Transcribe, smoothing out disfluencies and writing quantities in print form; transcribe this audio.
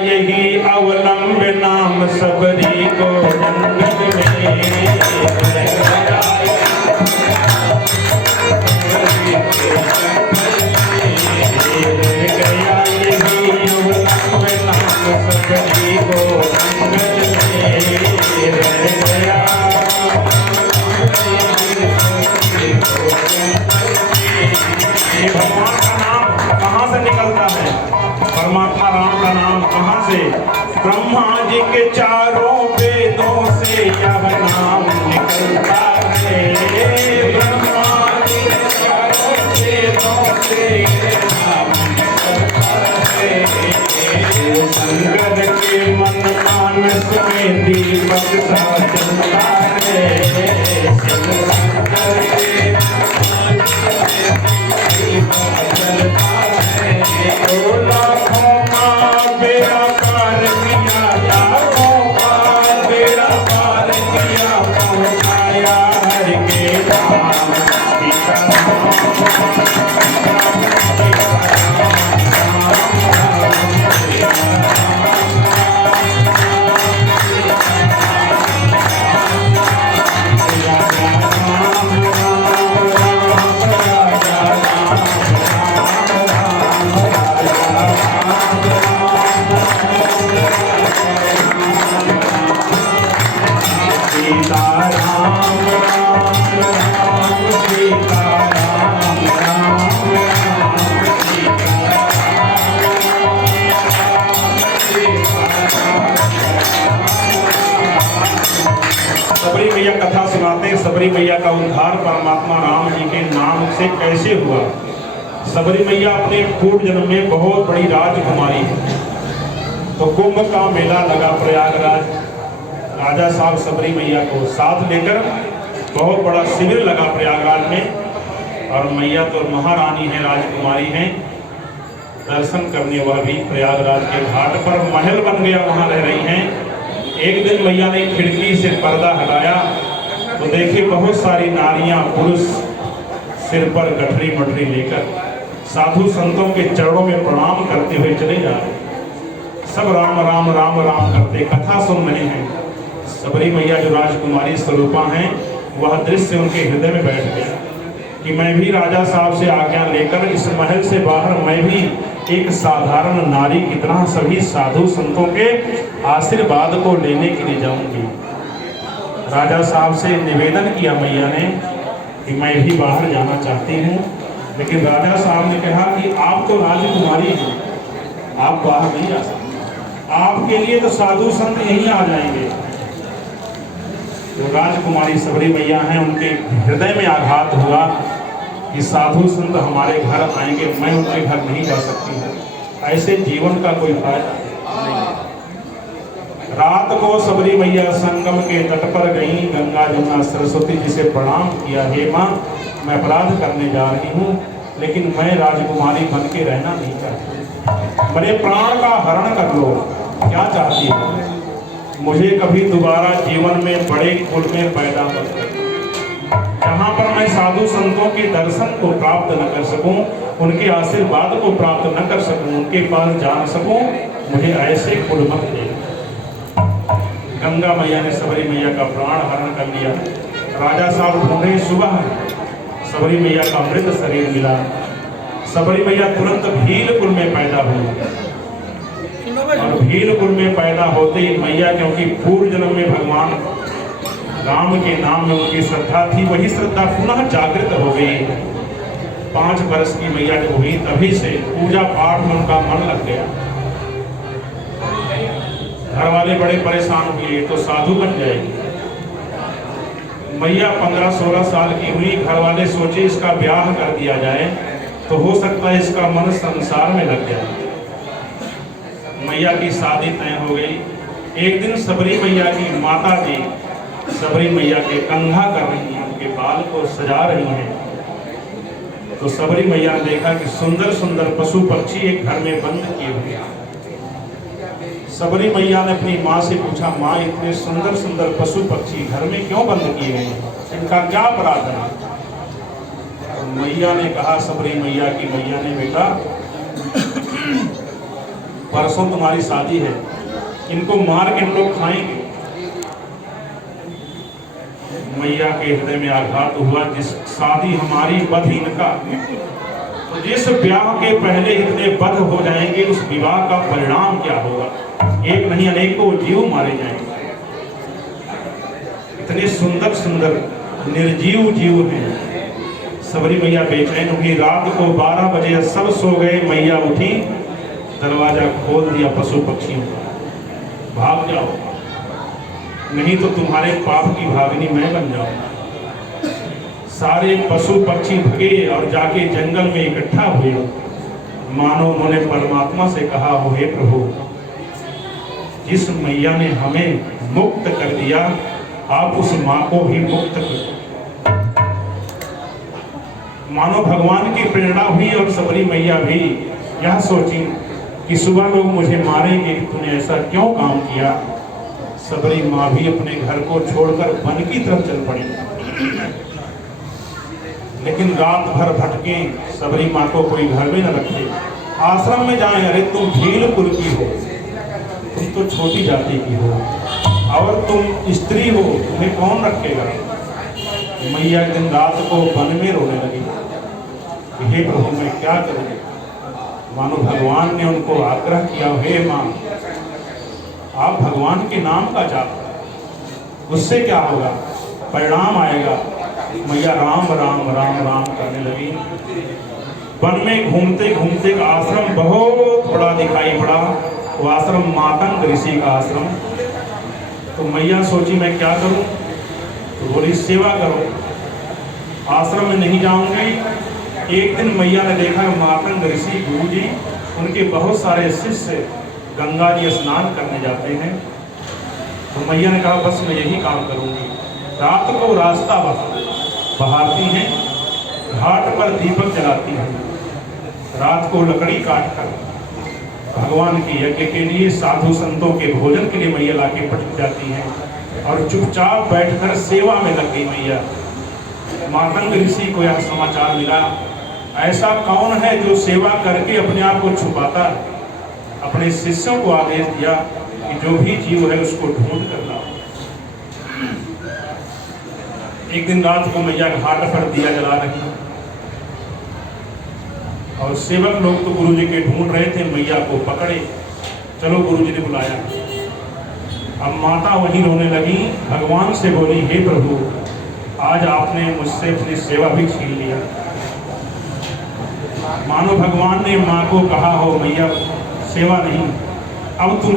यही अवलंब नाम सबरी को जंगल में गया, यही अवलंब नाम सबरी को जंगल में रह गया। भगवान का नाम कहाँ से निकलता है? परमात्मा राम का नाम कहाँ से? ब्रह्मा जी के चारों वेदों से यह नाम निकलता है। ब्रह्मा जी के चारों वेदों से यह नाम निकलता है। संगत के मन मानस में दीपक सा जलता है। संगत के लाखों का बेड़ा पार किया, लाखों का बेड़ा पार किया, पहुँचाया हर के धाम। सबरी मैया कथा सुनाते हैं। सबरी मैया का उद्धार परमात्मा राम जी के नाम से कैसे हुआ। सबरी मैया अपने पूर्व जन्म में बहुत बड़ी राजकुमारी है। तो कुंभ का मेला लगा प्रयागराज। राजा साहब सबरी मैया को साथ लेकर बहुत बड़ा शिविर लगा प्रयागराज में। और मैया तो महारानी है, राजकुमारी है। दर्शन करने वह भी प्रयागराज के घाट पर महल बन गया, वहां रह रही हैं। एक दिन मैया ने खिड़की से पर्दा हटाया तो देखी बहुत सारी नारियां पुरुष सिर पर गठरी मठरी लेकर साधु संतों के चरणों में प्रणाम करते हुए चले जा रहे। सब राम राम राम राम करते कथा सुन रहे हैं। सबरी मैया जो राजकुमारी स्वरूपा हैं, वह दृश्य उनके हृदय में बैठ गया कि मैं भी राजा साहब से आज्ञा लेकर इस महल से बाहर मैं भी एक साधारण नारी की तरह सभी साधु संतों के आशीर्वाद को लेने के लिए जाऊंगी। राजा साहब से निवेदन किया मैया ने कि मैं भी बाहर जाना चाहती हूँ। लेकिन राजा साहब ने कहा कि आप तो राजकुमारी हैं, आप बाहर नहीं जा सकते, आपके लिए तो साधु संत यहीं आ जाएंगे। जो राजकुमारी सबरी मैया हैं, उनके हृदय में आघात हुआ कि साधु संत हमारे घर आएंगे, मैं उनके घर नहीं जा सकती हूँ, ऐसे जीवन का कोई फायदा नहीं। रात को सबरी मैया संगम के तट पर गई, गंगा जमुना सरस्वती जी से प्रणाम किया, हे माँ मैं अपराध करने जा रही हूँ, लेकिन मैं राजकुमारी बन के रहना नहीं चाहती, मेरे प्राण का हरण कर लो, क्या चाहती हो? मुझे कभी दोबारा जीवन में बड़े कुल में पैदा मत करो, जहाँ पर मैं साधु संतों के दर्शन को प्राप्त न कर सकूं, उनके आशीर्वाद को प्राप्त न कर सकूं, उनके पास जा न सकूं, मुझे ऐसे कुल मत दे। गंगा मैया ने सबरी मैया का प्राण हरण कर लिया। राजा साहब ढूंढे, सुबह सबरी मैया का मृत शरीर मिला। सबरी मैया तुरंत भील कुल में पैदा हुई और भील कुल में पैदा होते ही मैया, क्योंकि पूर्व जन्म में भगवान राम के नाम में उनकी श्रद्धा थी, वही श्रद्धा पुनः जागृत हो गई। 5 वर्ष की मैया जब हुई तभी से पूजा पाठ में उनका मन लग गया। घर वाले बड़े परेशान हुए, तो साधु बन जाएगी। मैया 15-16 साल की हुई, घर वाले सोचे इसका ब्याह कर दिया जाए तो हो सकता है इसका मन संसार में लग जाए। मैया की शादी तय हो गई। एक दिन सबरी मैया की माता जी सबरी मैया के कंघा कर रही हैं, उनके बाल को सजा रही हैं। तो सबरी मैया ने देखा कि सुंदर सुंदर पशु पक्षी एक घर में बंद किए हुए हैं। सबरी मैया ने अपनी माँ से पूछा, माँ इतने सुंदर सुंदर पशु पक्षी घर में क्यों बंद किए हुए हैं, इनका क्या अपराध है? तो मैया ने कहा, सबरी मैया की मैया ने, बेटा परसों तुम्हारी शादी है, इनको मार के हम लोग खाएंगे। मैया के हृदय में आघात हुआ, जिस शादी हमारी बध इनका, तो जिस ब्याह के पहले इतने बध हो जाएंगे, उस विवाह का परिणाम क्या होगा? एक नहीं अनेकों जीव मारे जाएंगे। इतने सुंदर सुंदर निर्जीव जीव हैं। सबरी मैया बेचैन हुई। रात को 12 बजे सब सो गए, मैया उठी, दरवाजा खोल दिया पशु पक्षियों का, भाग जाओ, नहीं तो तुम्हारे पाप की भागिनी मैं बन जाऊंगा। सारे पशु पक्षी भगे और जाके जंगल में इकट्ठा हुए। मानो उन्होंने परमात्मा से कहा, हो हे प्रभु, जिस मैया ने हमें मुक्त कर दिया, आप उस माँ को भी मुक्त करो। मानो भगवान की प्रेरणा हुई और सबरी मैया भी यह सोची कि सुबह लोग मुझे मारेंगे, तूने ऐसा क्यों काम किया। सबरी माँ भी अपने घर को छोड़कर वन की तरफ चल पड़ी। लेकिन रात भर भटके, सबरी माँ को कोई घर में न रखे, आश्रम में जाएं। अरे तुम भील कुल की हो, तुम तो छोटी जाति की हो, और तुम स्त्री हो, तुम्हें कौन रखेगा। मैया दिन रात को वन में रोने लगी, हे प्रभु मैं क्या करूं। मानो भगवान ने उनको आग्रह किया, हे माँ, आप भगवान के नाम का जाप, उससे क्या होगा, परिणाम आएगा। मैया राम राम राम राम करने लगी। वन में घूमते घूमते आश्रम बहुत बड़ा दिखाई पड़ा। वो आश्रम मातंग ऋषि का आश्रम। तो मैया सोची मैं क्या करूं, तो बोली सेवा करो, आश्रम में नहीं जाऊंगी। एक दिन मैया ने देखा मातंग ऋषि गुरु जी, उनके बहुत सारे शिष्य गंगा जी स्नान करने जाते हैं। तो मैया ने कहा बस मैं यही काम करूंगी। रात को रास्ता बहाती हैं, घाट पर दीपक जलाती हैं, रात को लकड़ी काट कर भगवान के यज्ञ के लिए, साधु संतों के भोजन के लिए मैया लाके पटक जाती हैं, और चुपचाप बैठकर सेवा में लग गई मैया। मातंग ऋषि को यह समाचार मिला, ऐसा कौन है जो सेवा करके अपने आप को छुपाता है। अपने शिष्यों को आदेश दिया कि जो भी जीव है उसको ढूंढ कर लाओ। एक दिन रात को मैया घाट पर दिया जला रही, और सेवक लोग तो गुरु जी के ढूंढ रहे थे, मैया को पकड़े, चलो गुरु जी ने बुलाया। अब माता वहीं रोने लगी, भगवान से बोली, हे प्रभु, आज आपने मुझसे अपनी सेवा भी छीन लिया। मानो भगवान ने माँ को कहा हो, मैया सेवा नहीं, अब तुम्हें